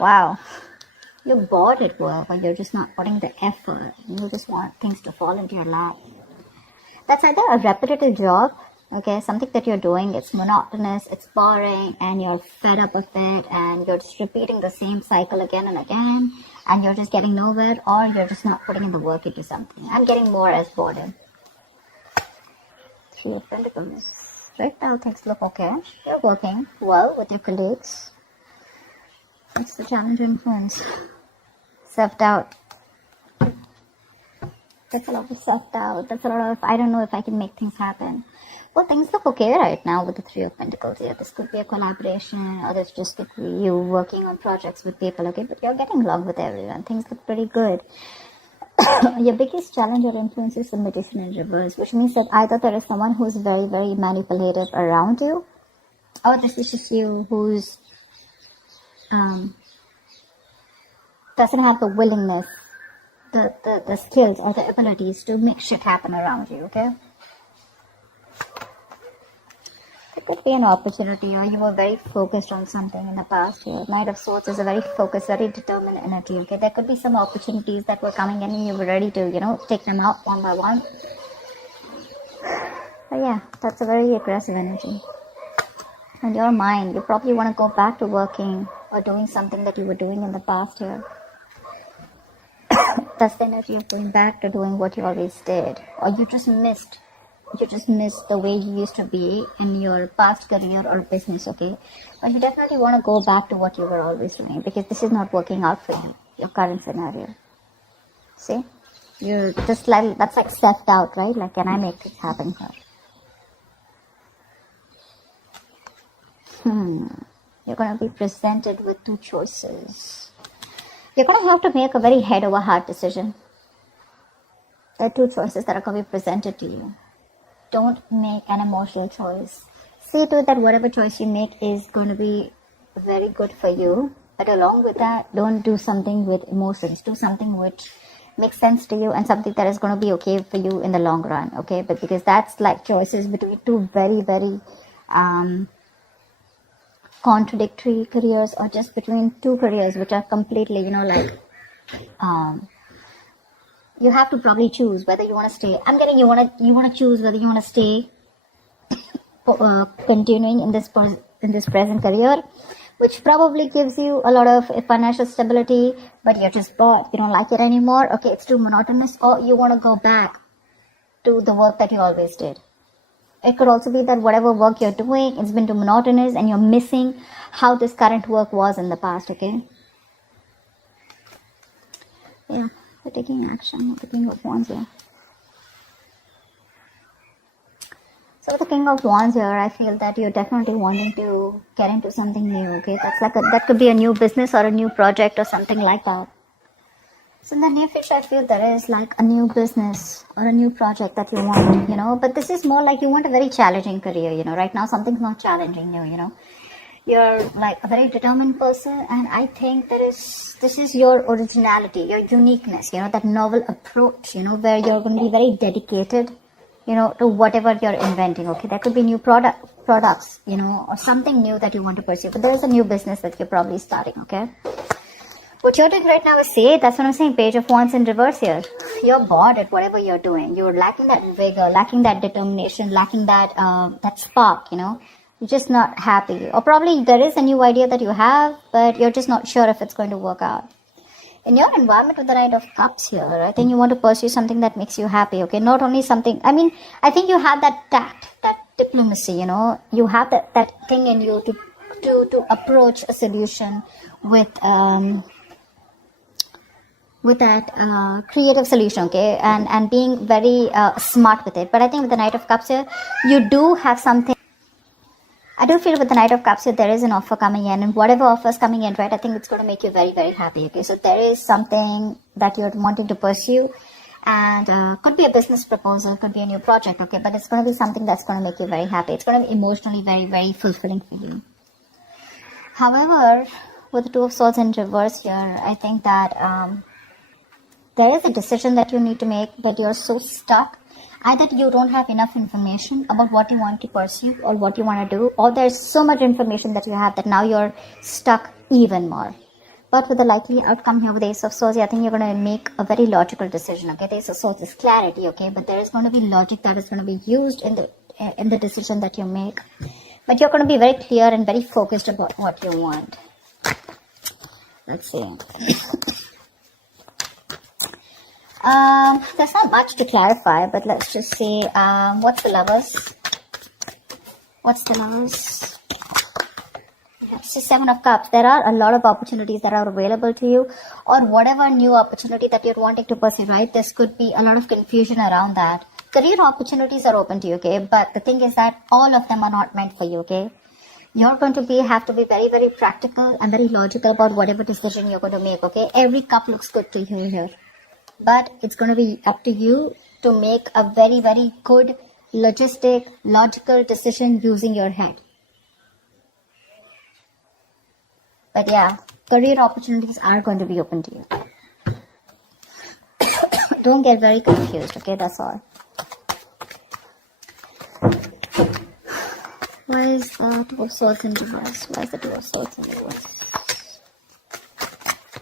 Wow. You're bored at work, or you're just not putting the effort. You just want things to fall into your lap. That's either a repetitive job, okay, something that you're doing, it's monotonous, it's boring, and you're fed up with it, and you're just repeating the same cycle again and again, and you're just getting nowhere, or you're just not putting in the work into something. I'm getting more as boredom. Three of Pentacles. Right now things look okay. You're working well with your colleagues. What's the challenge or influence? Self-doubt. That's a lot of self-doubt. That's a lot of, I don't know if I can make things happen. Well, things look okay right now with the Three of Pentacles here. This could be a collaboration, or this just could be you working on projects with people, okay? But you're getting along with everyone. Things look pretty good. Your biggest challenge or influence is the Magician in reverse, which means that either there is someone who's very, very manipulative around you, or this is just you who's doesn't have the willingness, the skills or the abilities to make shit happen around you, okay? There could be an opportunity, or you were very focused on something in the past here. Knight of Swords is a very focused, very determined energy, okay? There could be some opportunities that were coming in and you were ready to, take them out one by one. But yeah, that's a very aggressive energy. And your mind, you probably want to go back to working or doing something that you were doing in the past here. That's the energy of going back to doing what you always did. Or you just missed the way you used to be in your past career or business, okay? But you definitely want to go back to what you were always doing, because this is not working out for you, your current scenario. See? You're just like, that's like self-doubt, right? Like, can I make this happen here? You're going to be presented with two choices. You're going to have to make a very head over heart decision. There are two choices that are going to be presented to you. Don't make an emotional choice. See to it that whatever choice you make is going to be very good for you. But along with that, don't do something with emotions. Do something which makes sense to you and something that is going to be okay for you in the long run. Okay, but because that's like choices between two very, very contradictory careers, or just between two careers which are completely, you have to probably choose whether you want to stay. I'm getting you want to choose whether you want to stay continuing in this present career, which probably gives you a lot of financial stability, but you're just bored. You don't like it anymore. Okay, it's too monotonous, or you want to go back to the work that you always did. It could also be that whatever work you're doing, it's been too monotonous and you're missing how this current work was in the past, okay? Yeah, we're taking action with the King of Wands here. So with the King of Wands here, I feel that you're definitely wanting to get into something new, okay? That's like that could be a new business or a new project or something like that. So in the near future, I feel there is like a new business or a new project that you want, but this is more like you want a very challenging career, right now something's not challenging you, You're like a very determined person, and I think this is your originality, your uniqueness, that novel approach, where you're going to be very dedicated, to whatever you're inventing, okay? There could be new products, or something new that you want to pursue, but there is a new business that you're probably starting, okay? What you're doing right now is that's what I'm saying, Page of Wands in reverse here. You're bored at whatever you're doing. You're lacking that vigor, lacking that determination, lacking that spark, You're just not happy. Or probably there is a new idea that you have, but you're just not sure if it's going to work out. In your environment with the Knight of Cups here, I think you want to pursue something that makes you happy, okay? Not only something, I think you have that tact, that diplomacy, You have that thing in you to approach a solution with that creative solution, okay, and being very smart with it. But I think with the Knight of Cups here, you do have something. I do feel with the Knight of Cups here, there is an offer coming in, and whatever offer is coming in, right, I think it's going to make you very, very happy, okay? So there is something that you're wanting to pursue, and could be a business proposal, could be a new project, okay, but it's going to be something that's going to make you very happy. It's going to be emotionally very, very fulfilling for you. However, with the Two of Swords in reverse here, I think that there is a decision that you need to make, but you're so stuck. Either you don't have enough information about what you want to pursue or what you want to do, or there's so much information that you have that now you're stuck even more. But with the likely outcome here with the Ace of Swords, I think you're going to make a very logical decision, okay? The Ace of Swords is clarity, okay? But there is going to be logic that is going to be used in the decision that you make. But you're going to be very clear and very focused about what you want. Let's see. There's not much to clarify, but let's just see. What's the Lovers? What's the Lovers? It's the Seven of Cups. There are a lot of opportunities that are available to you, or whatever new opportunity that you're wanting to pursue, right? This could be a lot of confusion around that. Career opportunities are open to you, okay? But the thing is that all of them are not meant for you, okay? You're going to have to be very, very practical and very logical about whatever decision you're going to make, okay? Every cup looks good to you here. But it's going to be up to you to make a very, very good, logical decision using your head. But yeah, career opportunities are going to be open to you. Don't get very confused, okay? That's all. Why is the Two of Swords in reverse? Why is the Two of Swords in reverse?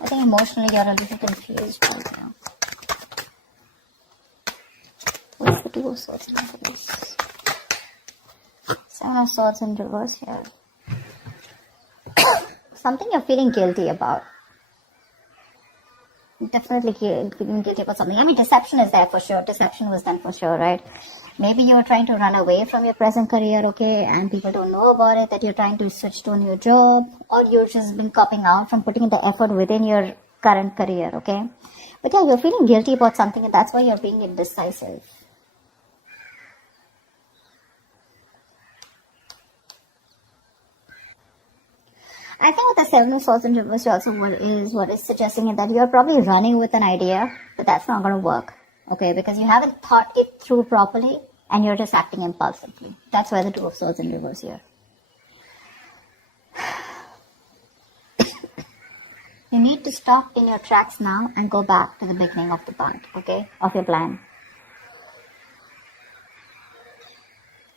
I think emotionally you're a little confused right now. What's the Two of Swords in reverse? Seven of Swords in reverse here. Something you're feeling guilty about. Definitely feeling guilty about something. I mean, deception is there for sure. Deception was done for sure, right? Maybe you're trying to run away from your present career, okay, and people don't know about it, that you're trying to switch to a new job, or you've just been copping out from putting the effort within your current career, okay? But yeah, you're feeling guilty about something, and that's why you're being indecisive. I think with the Seven of Swords in reverse also what is suggesting is that you're probably running with an idea, but that's not going to work, okay? Because you haven't thought it through properly and you're just acting impulsively. That's why the Two of Swords in reverse here. You need to stop in your tracks now and go back to the beginning of the part, okay? Of your plan.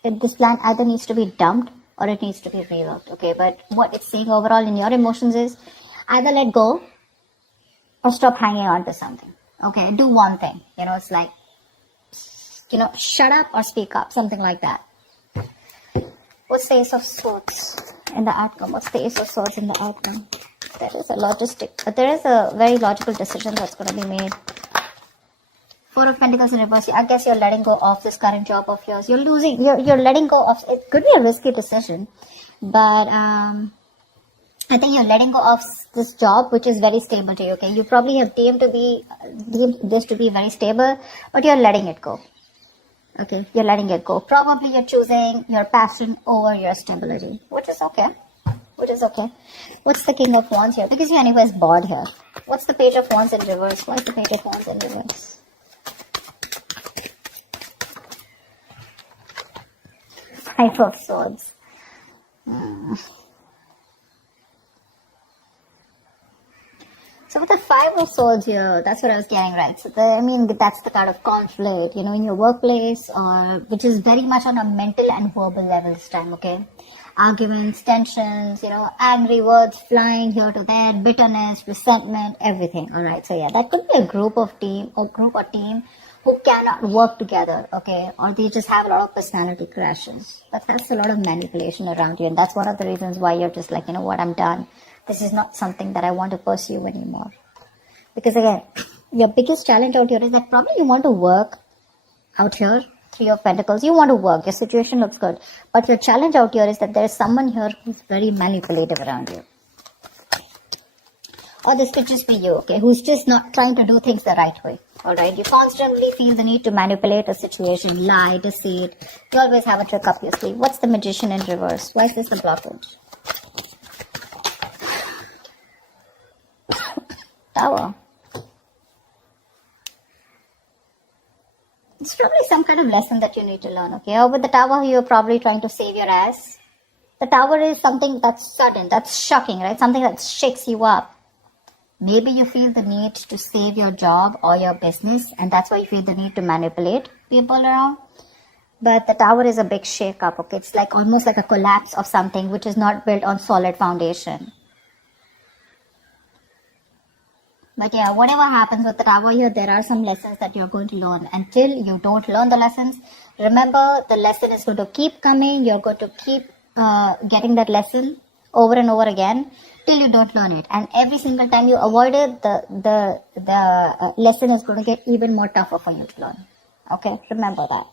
This plan either needs to be dumped or it needs to be reworked, okay? But what it's saying overall in your emotions is either let go or stop hanging on to something, okay? Do one thing, it's like, shut up or speak up, something like that. What's the Ace of Swords in the outcome? What's the Ace of Swords in the outcome? There is a very logical decision that's going to be made. Four of Pentacles in reverse. I guess you're letting go of this current job of yours. You're letting go of, it could be a risky decision, but I think you're letting go of this job, which is very stable to you, okay? You probably have deemed this to be very stable, but you're letting it go, okay? You're letting it go. Probably you're choosing your passion over your stability, which is okay. What's the King of Wands here? Because you're anyways bored here. What's the Page of Wands in reverse? Why is the Page of Wands in reverse? Five of Swords. So with the Five of Swords here, that's what I was getting, right? So that's the kind of conflict, in your workplace, or which is very much on a mental and verbal level this time, okay? Arguments, tensions, angry words flying here to there, bitterness, resentment, everything, alright? So yeah, that could be a group or team who cannot work together, okay? Or they just have a lot of personality crashes. But that's a lot of manipulation around you, and that's one of the reasons why you're just like, what, I'm done. This is not something that I want to pursue anymore. Because again, your biggest challenge out here is that probably you want to work out here. Three of Pentacles, you want to work, your situation looks good. But your challenge out here is that there is someone here who's very manipulative around you. Or this could just be you, okay, who's just not trying to do things the right way. Alright, you constantly feel the need to manipulate a situation, lie, deceit. You always have a trick up your sleeve. What's the Magician in reverse? Why is this the blockage? Tower. It's probably some kind of lesson that you need to learn, okay? Or with the Tower, you're probably trying to save your ass. The Tower is something that's sudden, that's shocking, right? Something that shakes you up. Maybe you feel the need to save your job or your business, and that's why you feel the need to manipulate people around. But the Tower is a big shake-up, okay? It's like almost like a collapse of something which is not built on solid foundation. But yeah, whatever happens with the tower here, there are some lessons that you're going to learn. Until you don't learn the lessons, remember the lesson is going to keep coming. You're going to keep getting that lesson over and over again till you don't learn it. And every single time you avoid it, the lesson is going to get even more tougher for you to learn. Okay, remember that.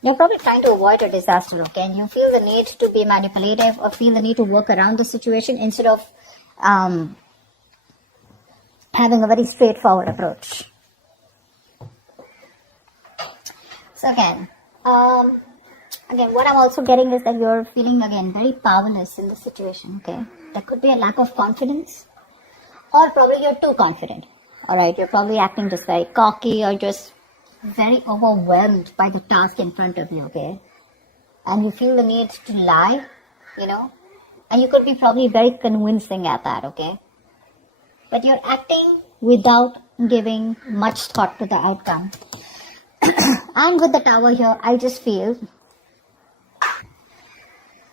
You're probably trying to avoid a disaster, okay? And you feel the need to be manipulative or feel the need to work around the situation instead of having a very straightforward approach. So again, what I'm also getting is that you're feeling again very powerless in the situation, okay? There could be a lack of confidence, or probably you're too confident. Alright, you're probably acting just very cocky or just very overwhelmed by the task in front of you, okay? And you feel the need to lie, and you could be probably very convincing at that, okay? But you're acting without giving much thought to the outcome. And with the tower here, I just feel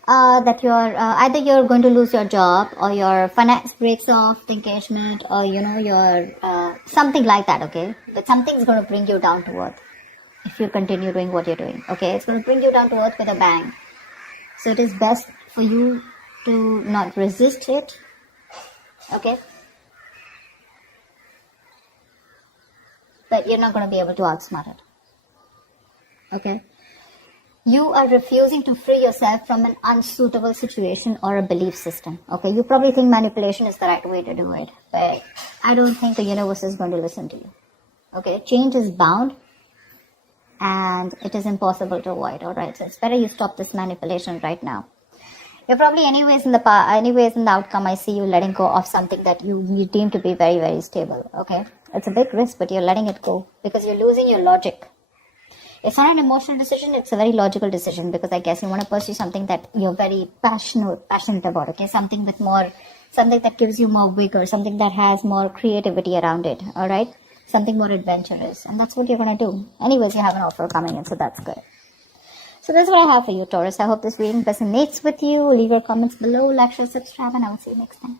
that either you're going to lose your job, or your finance breaks off, the engagement, or your something like that, okay? But something's going to bring you down to earth if you continue doing what you're doing, okay? It's going to bring you down to earth with a bang. So it is best for you to not resist it, okay? But you're not going to be able to outsmart it, okay? You are refusing to free yourself from an unsuitable situation or a belief system. Okay, you probably think manipulation is the right way to do it, but I don't think the universe is going to listen to you. Okay, change is bound and it is impossible to avoid. Alright, so it's better you stop this manipulation right now. You're probably anyways in the outcome, I see you letting go of something that you deem to be very, very stable. Okay, it's a big risk, but you're letting it go because you're losing your logic. It's not an emotional decision, it's a very logical decision, because I guess you want to pursue something that you're very passionate about, okay? Something that gives you more vigor, something that has more creativity around it, alright? Something more adventurous, and that's what you're going to do. Anyways, you have an offer coming in, so that's good. So that's what I have for you, Taurus. I hope this reading resonates with you. Leave your comments below, like, share, subscribe, and I will see you next time.